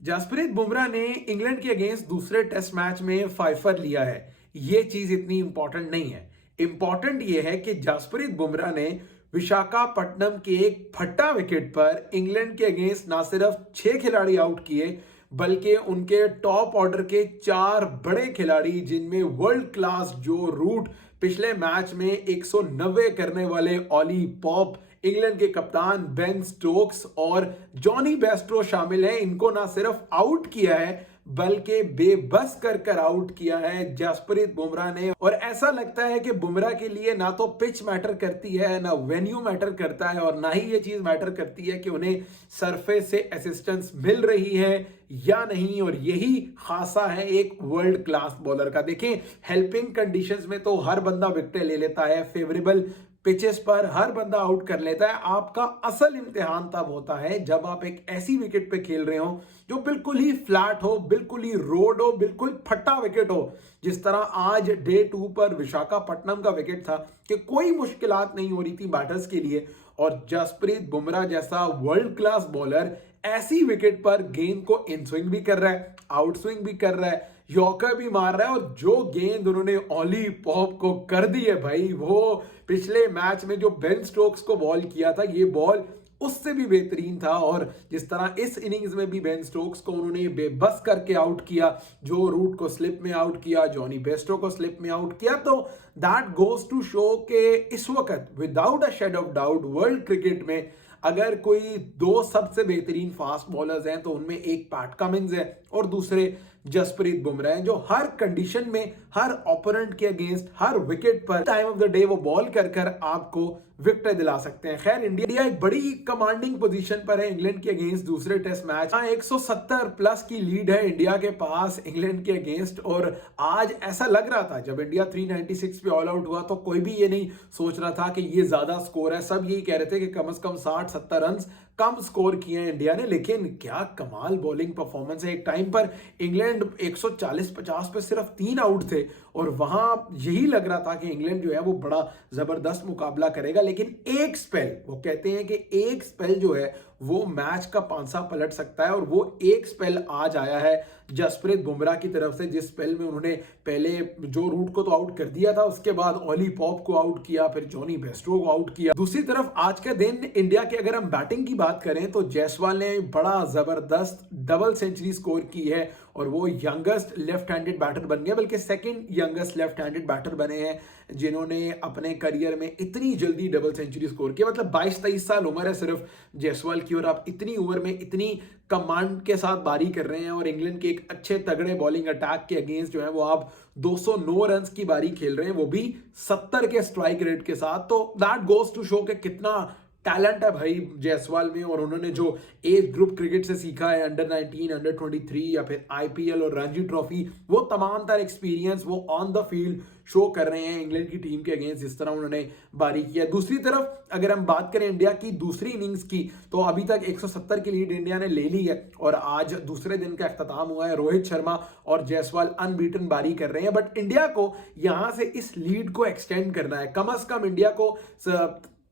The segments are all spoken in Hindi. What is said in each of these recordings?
जसप्रीत बुमराह ने इंग्लैंड के अगेंस्ट दूसरे टेस्ट मैच में फाइफर लिया है। ये चीज इतनी इंपॉर्टेंट नहीं है। इंपॉर्टेंट ये है कि जसप्रीत बुमराह ने विशाखापट्टनम के एक फट्टा विकेट पर इंग्लैंड के अगेंस्ट ना सिर्फ 6 खिलाड़ी आउट किए, बल्कि उनके टॉप ऑर्डर के 4 बड़े खिलाड़ी, जिनमें वर्ल्ड क्लास जो रूट पिछले मैच में 190 करने वाले ऑली पॉप, इंग्लैंड के कप्तान बेन स्टोक्स और जॉनी बेस्ट्रो शामिल हैं, इनको ना सिर्फ आउट किया है बल्कि बेबस कर आउट किया है जसप्रीत बुमराह ने। और ऐसा लगता है कि बुमराह के लिए ना तो पिच मैटर करती है, ना वेन्यू मैटर करता है, और ना ही ये चीज मैटर करती है कि उन्हें सरफेस से असिस्टेंस मिल रही है या नहीं। और यही खासा है एक वर्ल्ड क्लास बॉलर का। देखें, हेल्पिंग कंडीशंस में तो हर बंदा विकेट ले लेता है, फेवरेबल पिचेस पर हर बंदा आउट कर लेता है। आपका असल इम्तिहान तब होता है जब आप एक ऐसी विकेट पे खेल रहे हो जो बिल्कुल ही फ्लैट हो, बिल्कुल ही रोड हो, बिल्कुल फट्टा विकेट हो। जिस तरह आज डे 2 पर विशाखापट्टनम का विकेट था कि कोई मुश्किलात नहीं हो रही थी बैटर्स के लिए, और जसप्रीत बुमराह जैसा वर्ल्ड क्लास बॉलर ऐसी विकेट पर गेंद को इन स्विंग भी कर रहा है, आउट स्विंग भी कर रहा है, यॉर्कर भी मार रहा है। और जो गेंद उन्होंने ऑली पॉप को कर दी है भाई, वो पिछले मैच में जो बेन स्टोक्स को बॉल किया था, ये बॉल उससे भी बेहतरीन था। और जिस तरह इस इनिंग्स में भी बेन स्टोक्स को उन्होंने बेबस करके आउट किया, जो रूट को स्लिप में आउट किया, जॉनी बेस्टो को स्लिप में आउट किया, तो दैट गोज टू शो के इस वक्त without a shade of doubt world cricket में अगर कोई 2 सबसे बेहतरीन फास्ट बॉलर्स हैं तो उनमें एक पैट कमिंस है और दूसरे जसप्रीत बुमराह हैं, जो हर कंडीशन में, हर ओपोनेंट के अगेंस्ट, हर विकेट पर टाइम ऑफ द डे वो बॉल कर आपको विकेट दिला सकते हैं। खैर, इंडिया एक बड़ी कमांडिंग पोजीशन पर है इंग्लैंड के अगेंस्ट दूसरे टेस्ट मैच। 170 प्लस की लीड है इंडिया के पास इंग्लैंड के अगेंस्ट। और आज ऐसा लग रहा था जब इंडिया 396 पे ऑल आउट हुआ तो कोई भी ये नहीं सोच रहा था कि ये ज्यादा स्कोर है। सब यही कह रहे थे कि कम से कम 60-70 रन कम स्कोर किए हैं इंडिया ने। लेकिन क्या कमाल बॉलिंग परफॉर्मेंस है। एक टाइम पर इंग्लैंड 140-50 पे सिर्फ 3 आउट थे और वहां यही लग रहा था कि इंग्लैंड जो है वो बड़ा जबरदस्त मुकाबला करेगा। लेकिन एक स्पेल, वो कहते हैं कि एक स्पेल जो है वो मैच का पांसा पलट सकता है, और वो एक स्पेल आज आया है जसप्रीत बुमराह की तरफ से, जिस स्पेल में उन्होंने पहले जो रूट को तो आउट कर दिया था, उसके बाद ऑली पॉप को आउट किया, फिर जॉनी बेस्ट्रो को आउट किया। दूसरी तरफ आज के दिन इंडिया के अगर हम बैटिंग की बात करें तो जायसवाल ने बड़ा जबरदस्त डबल सेंचुरी स्कोर की है और वो यंगेस्ट लेफ्ट हैंडेड बैटर बन गए, बल्कि second youngest left handed batter बने हैं जिन्होंने अपने करियर में इतनी जल्दी डबल सेंचुरी स्कोर किया। मतलब 22-23 साल उम्र है सिर्फ जायसवाल की, और आप इतनी उम्र में इतनी कमांड के साथ बारी कर रहे हैं और इंग्लैंड के एक अच्छे तगड़े बॉलिंग अटैक के अगेंस्ट जो है वो आप 209 रन की बारी खेल रहे हैं, वो भी 70 के स्ट्राइक रेट के साथ। तो दैट गोज टू शो कि कितना टैलेंट है भाई जायसवाल में, और उन्होंने जो एज ग्रुप क्रिकेट से सीखा है, अंडर 19, अंडर 23 या फिर आईपीएल और रणजी ट्रॉफी, वो तमाम तरह एक्सपीरियंस वो ऑन द फील्ड शो कर रहे हैं इंग्लैंड की टीम के अगेंस्ट, जिस तरह उन्होंने बारी किया। दूसरी तरफ अगर हम बात करें इंडिया की दूसरी इनिंग्स की, तो अभी तक 170 की लीड इंडिया ने ले ली है और आज दूसरे दिन का इख्तिताम हुआ है। रोहित शर्मा और जायसवाल अनबीटन बारी कर रहे हैं, बट इंडिया को यहां से इस लीड को एक्सटेंड करना है। कम से कम इंडिया को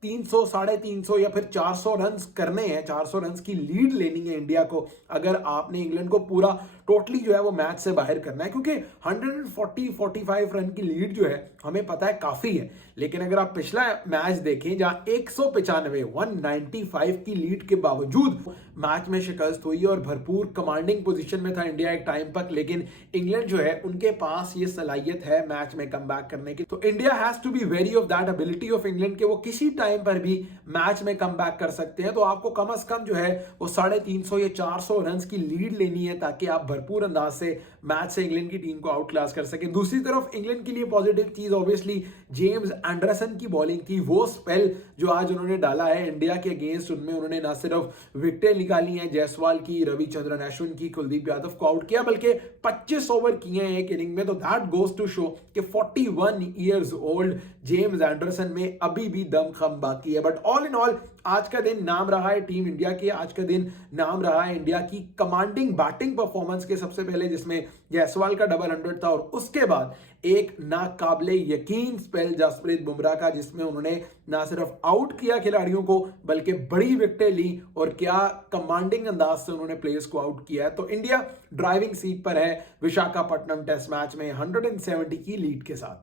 300, 350 या फिर 400 रन करने हैं, 400 रन की लीड लेनी है इंडिया को, अगर आपने इंग्लैंड को पूरा टोटली जो है वो मैच से बाहर करना है। क्योंकि 140-45 रन की लीड जो है हमें पता है काफी है, लेकिन अगर आप पिछला मैच देखें जहां 195 की लीड के बावजूद मैच में शिकस्त हुई और भरपूर कमांडिंग पोजीशन में था इंडिया एक टाइम तक, लेकिन इंग्लैंड जो है उनके पास ये सलाहियत है मैच में कम बैक करने की। तो India has to be very of that ability of England के वो किसी टाइम पर भी मैच में कम बैक कर सकते हैं। तो आपको कम से कम जो है वो 350 या 400 रन की लीड लेनी है ताकि आप भरपूर अंदाज से मैच से इंग्लैंड की टीम को आउट क्लास कर सके। दूसरी तरफ इंग्लैंड के लिए पॉजिटिव चीज ऑब्वियसली जेम्स एंडरसन की बॉलिंग थी। वो स्पेल जो आज उन्होंने डाला है इंडिया के अगेंस्ट, उनमें उन्होंने ना सिर्फ विकेटें निकाली हैं जायसवाल की, रविचंद्रन अश्विन की, कुलदीप यादव को आउट किया, बल्कि 25 ओवर किए हैं एक इनिंग में। तो दैट गोज टू शो कि 41 ईयर्स ओल्ड जेम्स एंडरसन में अभी भी दमखम बाकी है। बट ऑल इन ऑल आज का दिन नाम रहा है टीम इंडिया की, आज का दिन नाम रहा है इंडिया की कमांडिंग बैटिंग परफॉर्मेंस के, सबसे पहले जिसमें जायसवाल का डबल 100 था और उसके बाद एक नाकाबिले यकीन स्पेल जसप्रीत बुमराह का, जिसमें उन्होंने ना सिर्फ आउट किया खिलाड़ियों को बल्कि बड़ी विकेटें ली और क्या कमांडिंग अंदाज से उन्होंने प्लेयर्स को आउट किया है। तो इंडिया ड्राइविंग सीट पर है विशाखापट्टनम टेस्ट मैच में 170 की लीड के साथ।